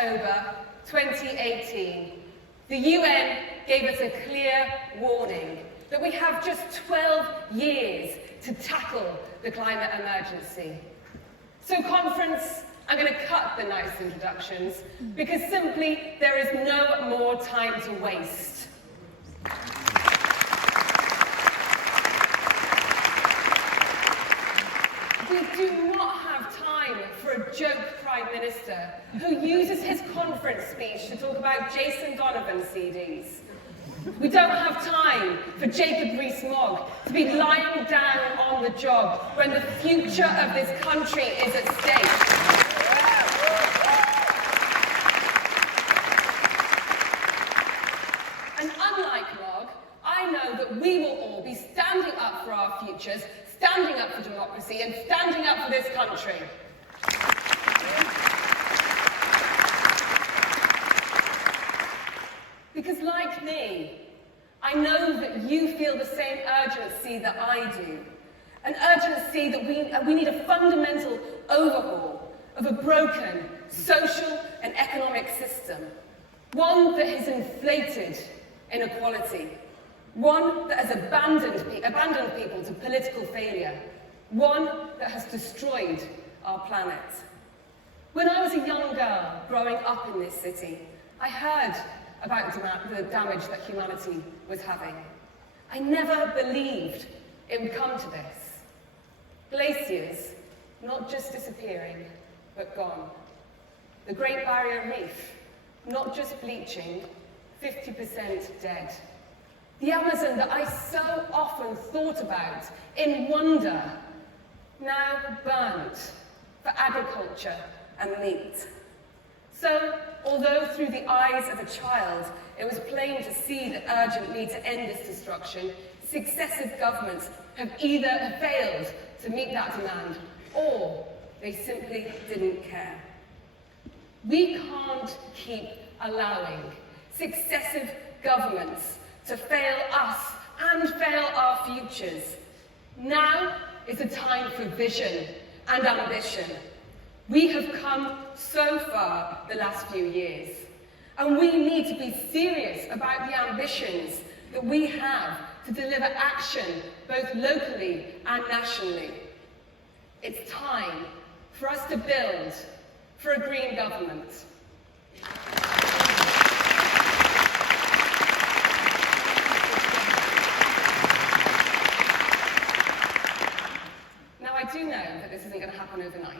October 2018, the UN gave us a clear warning that we have just 12 years to tackle the climate emergency. So conference, I'm going to cut the nice introductions because simply there is no more time to waste. We do not have time for a joke Prime Minister who uses his conference speech to talk about Jason Donovan CDs. We don't have time for Jacob Rees-Mogg to be lying down on the job when the future of this country is at stake. And unlike Mogg, I know that we will all be standing up for our futures, standing up for democracy, and standing up for this country. Because like me, I know that you feel the same urgency that I do. An urgency that we need a fundamental overhaul of a broken social and economic system. One that has inflated inequality. One that has abandoned people to political failure. One that has destroyed our planet. When I was a young girl growing up in this city, I heard about the damage that humanity was having. I never believed it would come to this. Glaciers, not just disappearing, but gone. The Great Barrier Reef, not just bleaching, 50% dead. The Amazon that I so often thought about in wonder, now burnt for agriculture and meat. So, although through the eyes of a child, it was plain to see the urgent need to end this destruction, successive governments have either failed to meet that demand, or they simply didn't care. We can't keep allowing successive governments to fail us and fail our futures. Now is a time for vision and ambition. We have come so far the last few years, and we need to be serious about the ambitions that we have to deliver action both locally and nationally. It's time for us to build for a green government. Now, I do know that this isn't going to happen overnight.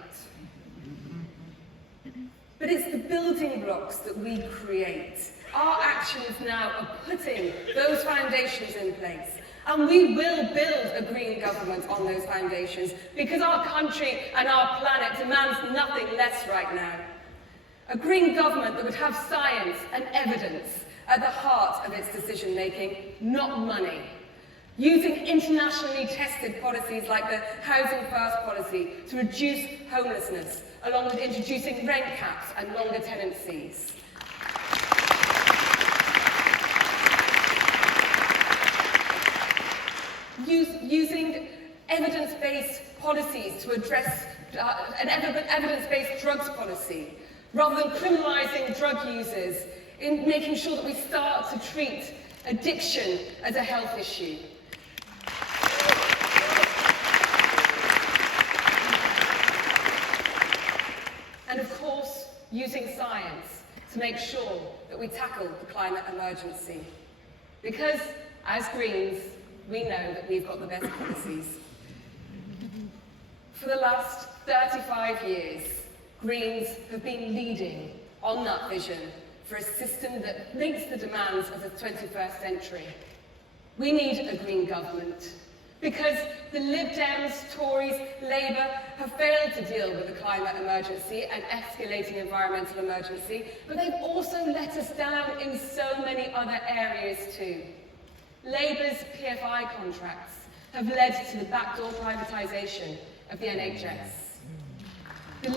But it's the building blocks that we create. Our actions now are putting those foundations in place. And we will build a green government on those foundations because our country and our planet demands nothing less right now. A green government that would have science and evidence at the heart of its decision-making, not money. Using internationally tested policies like the Housing First policy to reduce homelessness, along with introducing rent caps and longer tenancies. Using evidence-based policies to address an evidence-based drugs policy, rather than criminalising drug users, in making sure that we start to treat addiction as a health issue. And of course, using science to make sure that we tackle the climate emergency. Because, as Greens, we know that we've got the best policies. For the last 35 years, Greens have been leading on that vision for a system that meets the demands of the 21st century. We need a green government because the Lib Dems, Tories, Labour have failed to deal with the climate emergency and escalating environmental emergency, but they've also let us down in so many other areas too. Labour's PFI contracts have led to the backdoor privatisation of the NHS. The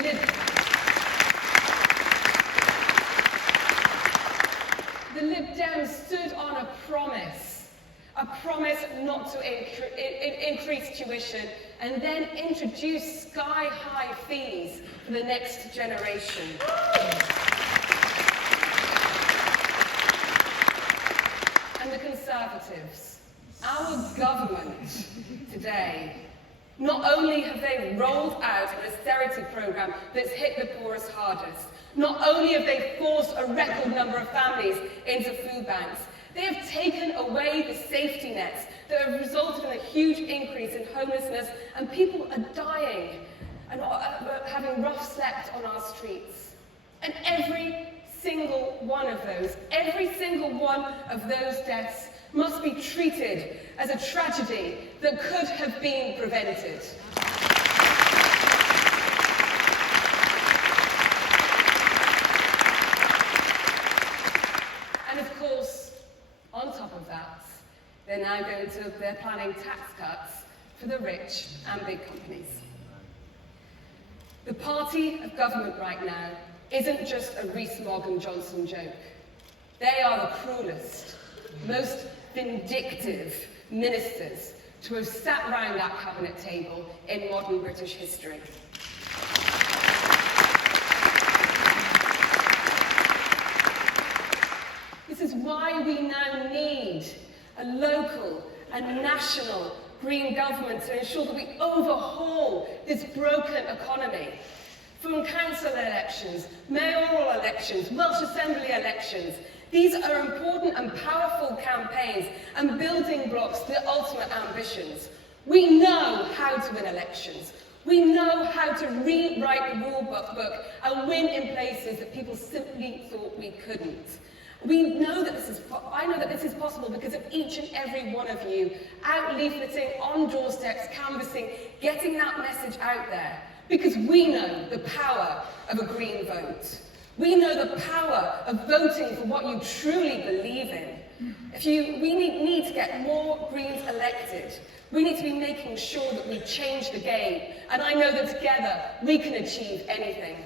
Lib Dems stood on a promise not to increase tuition and then introduce sky-high fees for the next generation. Conservatives, our government today, not only have they rolled out an austerity programme that's hit the poorest hardest, not only have they forced a record number of families into food banks, they have taken away the safety nets that have resulted in a huge increase in homelessness, and people are dying and having rough slept on our streets. And every single one of those deaths must be treated as a tragedy that could have been prevented. And of course, on top of that, they're planning tax cuts for the rich and big companies. The party of government right now isn't just a Rees-Mogg and Johnson joke. They are the cruelest, most vindictive ministers to have sat round that cabinet table in modern British history. This is why we now need a local and national Green government to ensure that we overhaul this broken economy. From council elections, mayoral elections, Welsh Assembly elections, these are important and powerful campaigns and building blocks to the ultimate ambitions. We know how to win elections. We know how to rewrite the rule book and win in places that people simply thought we couldn't. We know that I know that this is possible because of each and every one of you out leafleting, on doorsteps, canvassing, getting that message out there. Because we know the power of a Green vote. We know the power of voting for what you truly believe in. We need to get more Greens elected. We need to be making sure that we change the game. And I know that together we can achieve anything.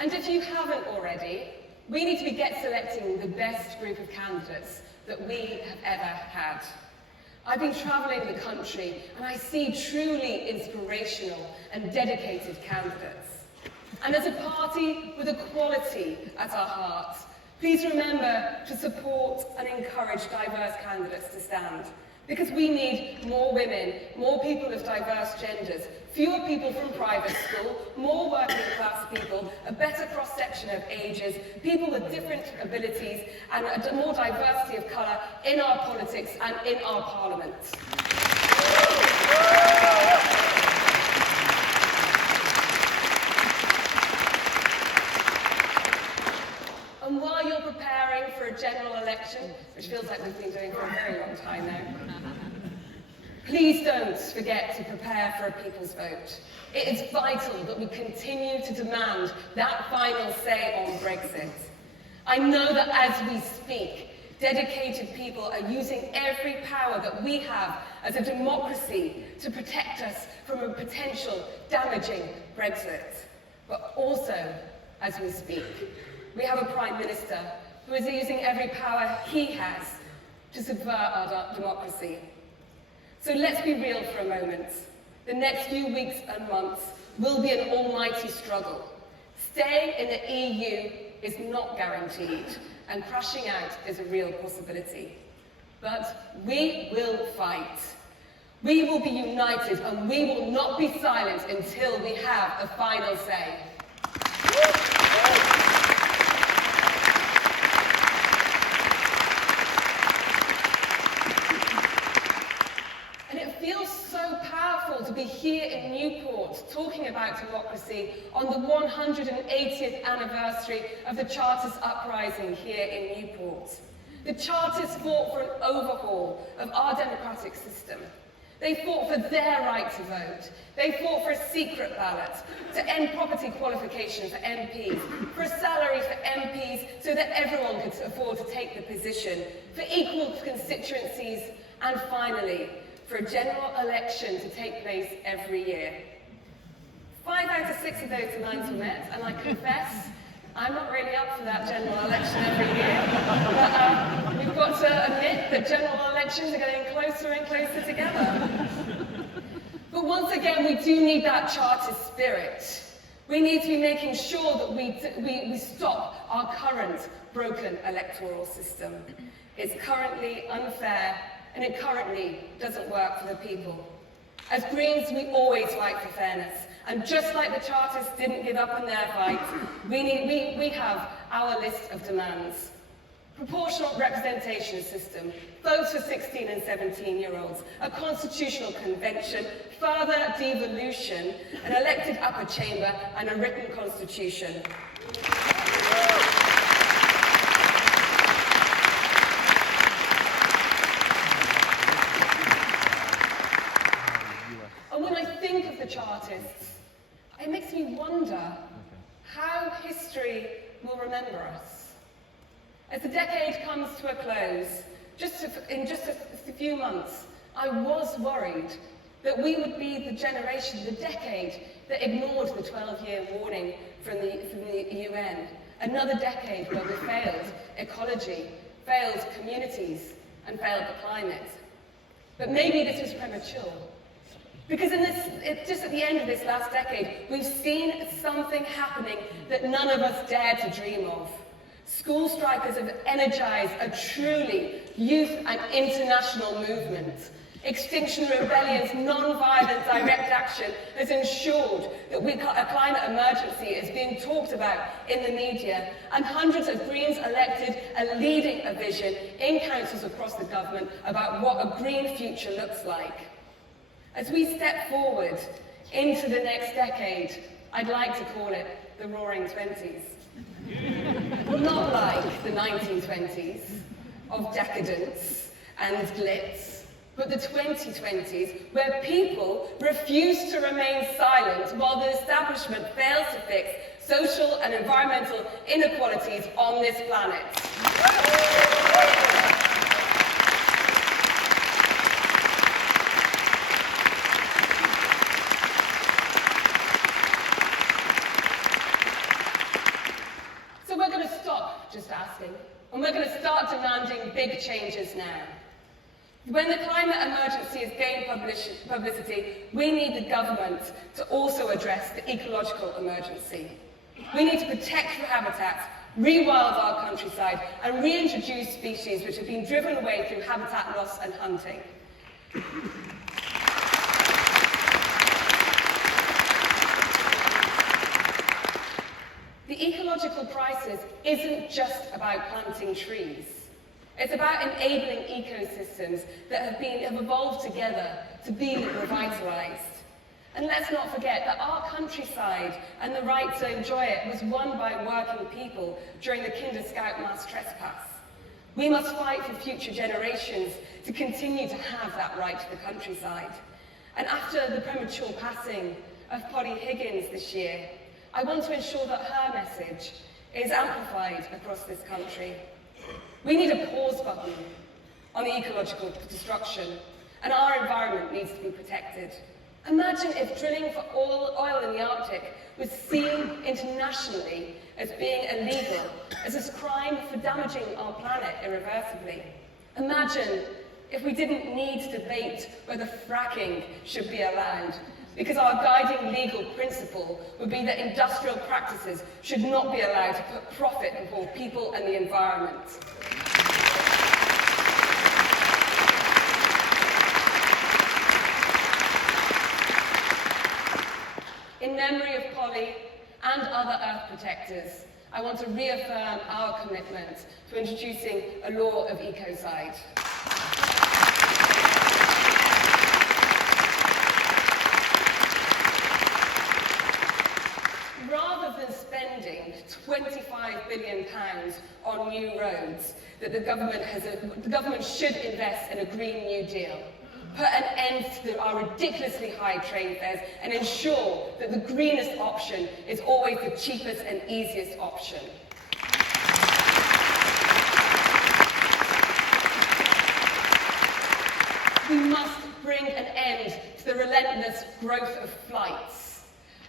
And if you haven't already, we need to be selecting the best group of candidates that we have ever had. I've been travelling the country and I see truly inspirational and dedicated candidates. And as a party with equality at our heart, please remember to support and encourage diverse candidates to stand. Because we need more women, more people of diverse genders, fewer people from private school, more working class people, a better cross-section of ages, people with different abilities, and a more diversity of colour in our politics and in our parliament. And while you're preparing for a general election, which feels like we've been doing for a very long time now, please don't forget to prepare for a people's vote. It is vital that we continue to demand that final say on Brexit. I know that as we speak, dedicated people are using every power that we have as a democracy to protect us from a potential damaging Brexit. But also, as we speak, we have a Prime Minister who is using every power he has to subvert our democracy. So let's be real for a moment. The next few weeks and months will be an almighty struggle. Staying in the EU is not guaranteed, and crashing out is a real possibility. But we will fight. We will be united, and we will not be silent until we have a final say. To be here in Newport talking about democracy on the 180th anniversary of the Chartist uprising here in Newport. The Chartists fought for an overhaul of our democratic system. They fought for their right to vote. They fought for a secret ballot, to end property qualification for MPs, for a salary for MPs so that everyone could afford to take the position, for equal constituencies, and finally, for a general election to take place every year. 5 out of 6 of those demands were met, and I confess, I'm not really up for that general election every year. But we've got to admit that general elections are getting closer and closer together. But once again, we do need that Chartist spirit. We need to be making sure that we stop our current broken electoral system. It's currently unfair, and it currently doesn't work for the people. As Greens, we always fight for fairness, and just like the Chartists didn't give up on their fight, we have our list of demands. Proportional representation system, votes for 16 and 17-year-olds, a constitutional convention, further devolution, an elected upper chamber, and a written constitution. And when I think of the Chartists, it makes me wonder how history will remember us. As the decade comes to a close, in just a few months, I was worried that we would be the generation, the decade, that ignored the 12-year warning from the UN. Another decade where we failed ecology, failed communities, and failed the climate. But maybe this is premature. Because just at the end of this last decade, we've seen something happening that none of us dared to dream of. School strikers have energized a truly youth and international movement. Extinction Rebellion's non-violent direct action has ensured that a climate emergency is being talked about in the media, and hundreds of Greens elected are leading a vision in councils across the government about what a green future looks like. As we step forward into the next decade, I'd like to call it the Roaring Twenties. Not like the 1920s of decadence and glitz, but the 2020s where people refuse to remain silent while the establishment fails to fix social and environmental inequalities on this planet. And we're going to start demanding big changes now. When the climate emergency has gained publicity, we need the government to also address the ecological emergency. We need to protect habitats, rewild our countryside, and reintroduce species which have been driven away through habitat loss and hunting. The ecological crisis isn't just about planting trees. It's about enabling ecosystems that have evolved together to be revitalized. And let's not forget that our countryside and the right to enjoy it was won by working people during the Kinder Scout mass trespass. We must fight for future generations to continue to have that right to the countryside. And after the premature passing of Polly Higgins this year, I want to ensure that her message is amplified across this country. We need a pause button on the ecological destruction, and our environment needs to be protected. Imagine if drilling for oil in the Arctic was seen internationally as being illegal, as a crime for damaging our planet irreversibly. Imagine if we didn't need to debate whether fracking should be allowed, because our guiding legal principle would be that industrial practices should not be allowed to put profit before people and the environment. In memory of Polly and other Earth protectors, I want to reaffirm our commitment to introducing a law of ecocide. Rather than spending £25 billion on new roads, that the government should invest in a Green New Deal, put an end to our ridiculously high train fares, and ensure that the greenest option is always the cheapest and easiest option. We must bring an end to the relentless growth of flights.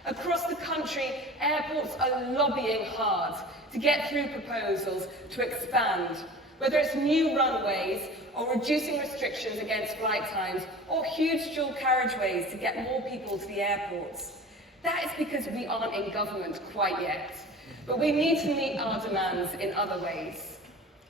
Across the country, airports are lobbying hard to get through proposals to expand, whether it's new runways or reducing restrictions against flight times or huge dual carriageways to get more people to the airports. That is because we aren't in government quite yet, but we need to meet our demands in other ways.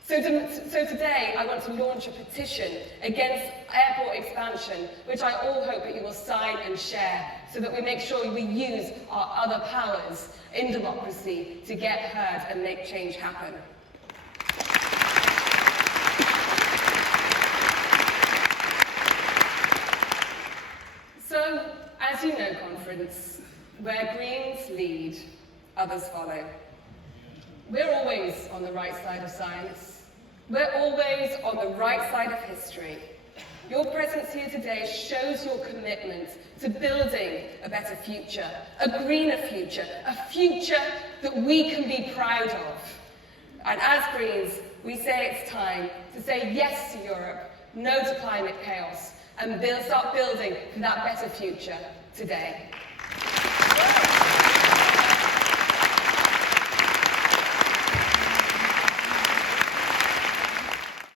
So today, I want to launch a petition against airport expansion, which I all hope that you will sign and share, so that we make sure we use our other powers in democracy to get heard and make change happen. So, as you know, conference, where Greens lead, others follow. We're always on the right side of science. We're always on the right side of history. Your presence here today shows your commitment to building a better future, a greener future, a future that we can be proud of. And as Greens, we say it's time to say yes to Europe, no to climate chaos, and start building for that better future today.